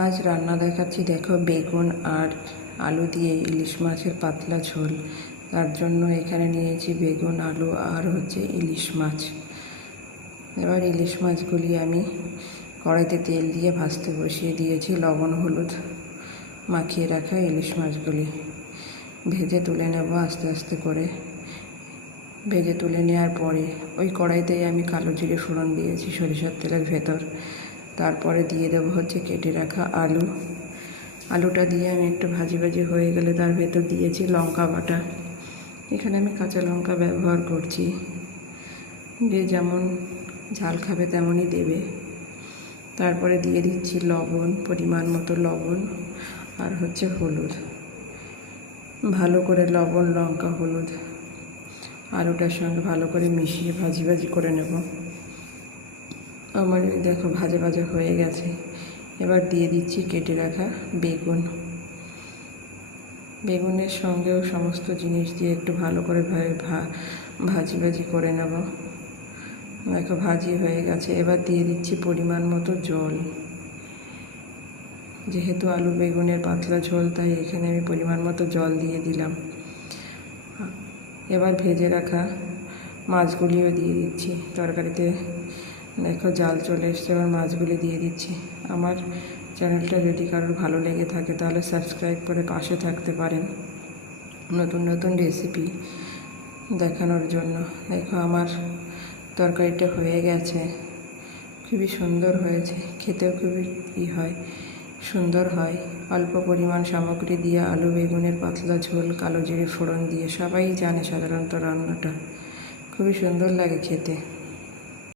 আজ রান্না দেখাচ্ছি, দেখো, বেগুন আর আলু দিয়ে ইলিশ মাছের পাতলা ঝোল। তার জন্য এখানে নিয়েছি বেগুন, আলু আর ইলিশ মাছ। এবার ইলিশ মাছগুলি আমি কড়াইতে তেল দিয়ে ভাজতে বসিয়ে দিয়েছি। লবণ হলুদ মাখিয়ে রাখা ইলিশ মাছগুলি ভেজে তুলে নেব আস্তে আস্তে করে। ভেজে তুলে নেওয়ার পরে ওই কড়াইতেই আমি কালো জিরে ফোড়ন দিয়েছি সরিষার তেলের ভেতর। তারপরে দিয়ে দেবো কেটে রাখা আলুটা দিয়ে আমি একটু ভাজি ভাজি হয়ে গেলে তার ভেতর দিয়েছি লঙ্কা বাটা। এখানে আমি কাঁচা লঙ্কা ব্যবহার করছি, যে যেমন ঝাল খাবে তেমনই দেবে। তারপরে দিয়ে দিচ্ছি লবণ, পরিমাণ মতো লবণ, আর হলুদ। ভালো করে লবণ, লঙ্কা, হলুদ আলুটার সঙ্গে ভালো করে মিশিয়ে ভাজি ভাজি করে নেব। আমার দেখো ভাজা ভাজা হয়ে গেছে। এবার দিয়ে দিচ্ছি কেটে রাখা বেগুনের সঙ্গেও সমস্ত জিনিস দিয়ে একটু ভালো করে ভাজি ভাজি করে নেব। দেখো ভাজি হয়ে গেছে। এবার দিয়ে দিচ্ছি পরিমাণ মতো জল। যেহেতু আলু বেগুনের পাতলা ঝোল, তাই এখানে আমি পরিমাণ মতো জল দিয়ে দিলাম। এবার ভেজে রাখা মাছগুলিও দিয়ে দিচ্ছি তরকারিতে। দেখো জাল চলে এসছে, এবার মাছগুলি দিয়ে দিচ্ছি। আমার চ্যানেলটা যদি কারোর ভালো লেগে থাকে তাহলে সাবস্ক্রাইব করে পাশে থাকতে পারেন নতুন নতুন রেসিপি দেখানোর জন্য। দেখো আমার তরকারিটা হয়ে গেছে, খুবই সুন্দর হয়েছে, খেতেও খুবই সুন্দর হয়। অল্প পরিমাণ সামগ্রী দিয়ে আলু বেগুনের পাতলা ঝোল, কালো জিরে ফোড়ন দিয়ে, সবাই জানে সাধারণত রান্নাটা খুবই সুন্দর লাগে খেতে।